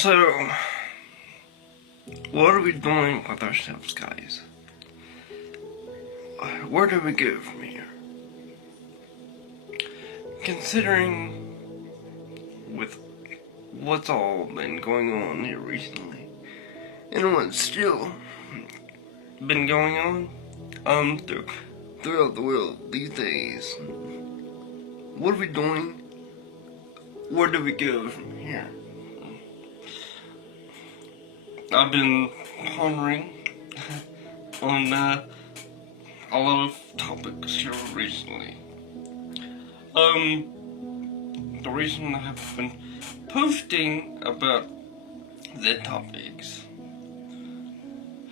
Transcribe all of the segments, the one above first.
So, what are we doing with ourselves, guys? Where do we go from here? Considering with what's all been going on here recently, and what's still been going on throughout the world these days, what are we doing? Where do we go from here? I've been pondering on a lot of topics here recently. The reason I have been posting about the topics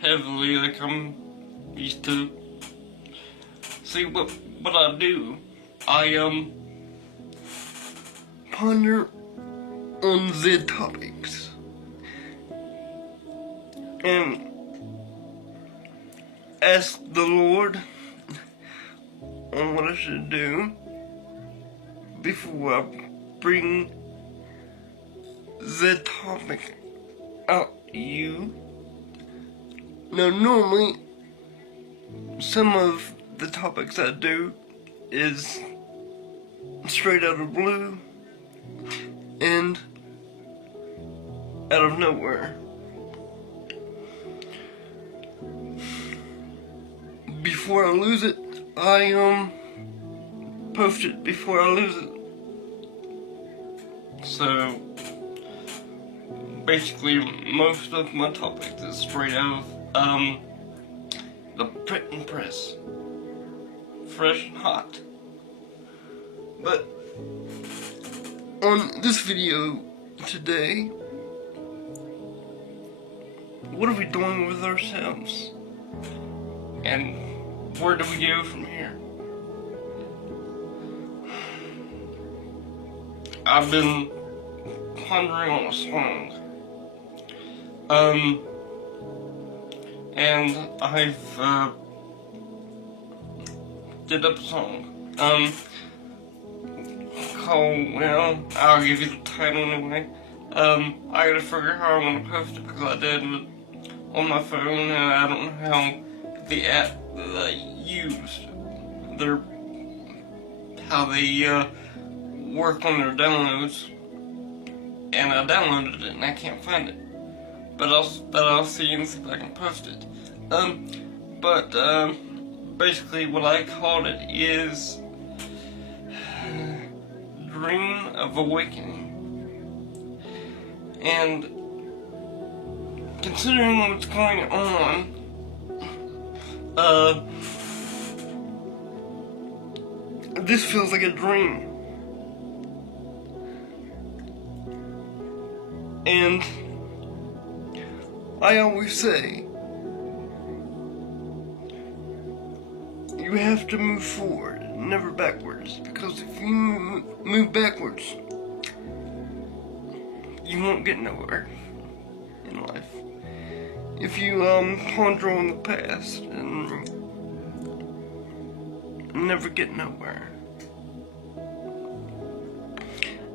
heavily, like I'm used to see what I do. I ponder on the topics and ask the Lord on what I should do before I bring the topic out to you. Now, normally, some of the topics I do is straight out of blue and out of nowhere. Before I lose it, I post it before I lose it. So basically, most of my topics is straight out of the printing press, fresh and hot. But on this video today, what are we doing with ourselves? And where do we go from here? I've been pondering on a song. And I've did up a song. Called, well, I'll give you the title anyway. I gotta figure out how I'm gonna post it because I did it on my phone and I don't know how the app that I used, how they work on their downloads, and I downloaded it and I can't find it. But I'll see and see if I can post it. Basically what I called it is Dream of Awakening. And considering what's going on, this feels like a dream. And I always say, you have to move forward, never backwards. Because if you move backwards, you won't get nowhere in life. If you ponder on the past and never get nowhere.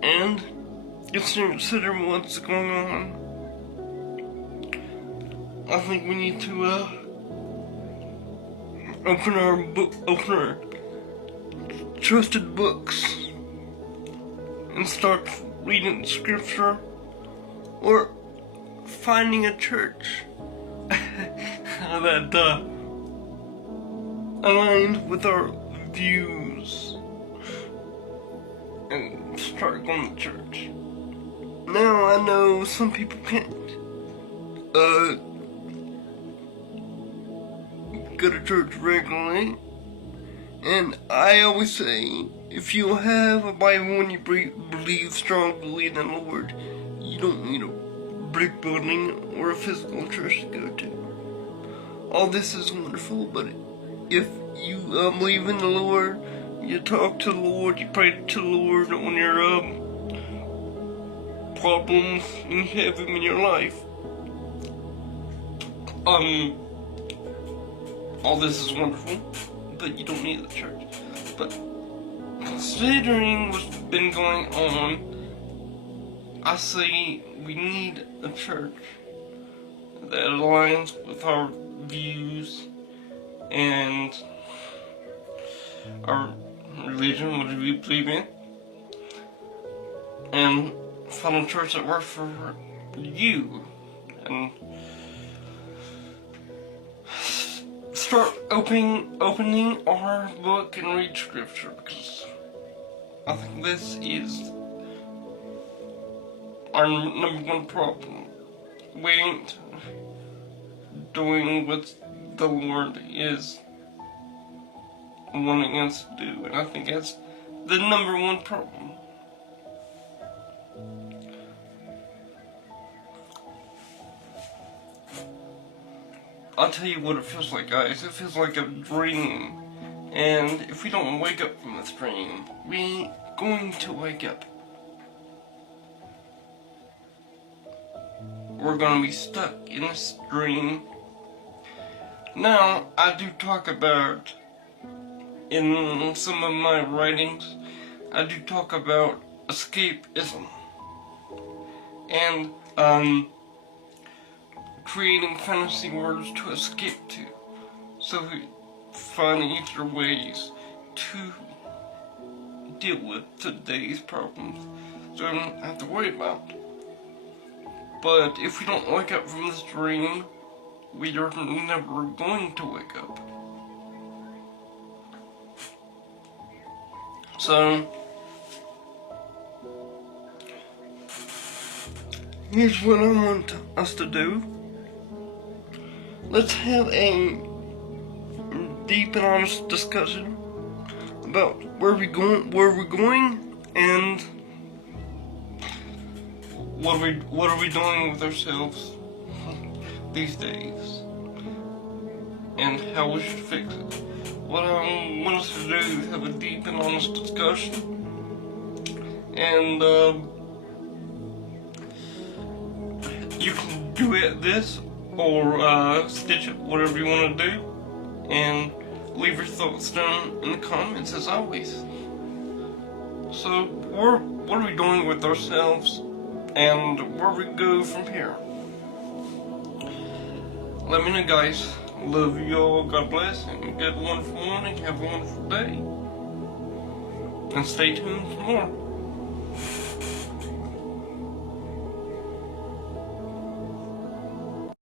And consider what's going on, I think we need to open our trusted books and start reading scripture or finding a church that aligned with our views and start going to church. Now I know some people can't go to church regularly, and I always say, if you have a Bible and you believe strongly in the Lord, you don't need a brick building or a physical church to go to. All this is wonderful, but if you believe in the Lord, you talk to the Lord, you pray to the Lord on your problems and have Him in your life. All this is wonderful, but you don't need the church. But considering what's been going on, I say we need a church that aligns with our views and our religion, what we believe in, and find a church that works for you, and start opening our book and read scripture, because I think this is our number one problem. We ain't doing what the Lord is wanting us to do, and I think that's the number one problem. I'll tell you what it feels like, guys. It feels like a dream, and if we don't wake up from this dream, we ain't going to wake up. We're gonna be stuck in this dream. Now, I do talk about, in some of my writings, I do talk about escapism, and, creating fantasy worlds to escape to, so we find easier ways to deal with today's problems, so we don't have to worry about. But if we don't wake up from this dream, we are never going to wake up. So, here's what I want us to do. Let's have a deep and honest discussion about where we're going, and what are we doing with ourselves these days, and how we should fix it. What I want us to do is have a deep and honest discussion, and you can do this or stitch it, whatever you want to do, and leave your thoughts down in the comments as always. So, what are we doing with ourselves, and where we go from here? Let me know, guys. Love you all. God bless, and get a wonderful morning. Have a wonderful day, and stay tuned for more.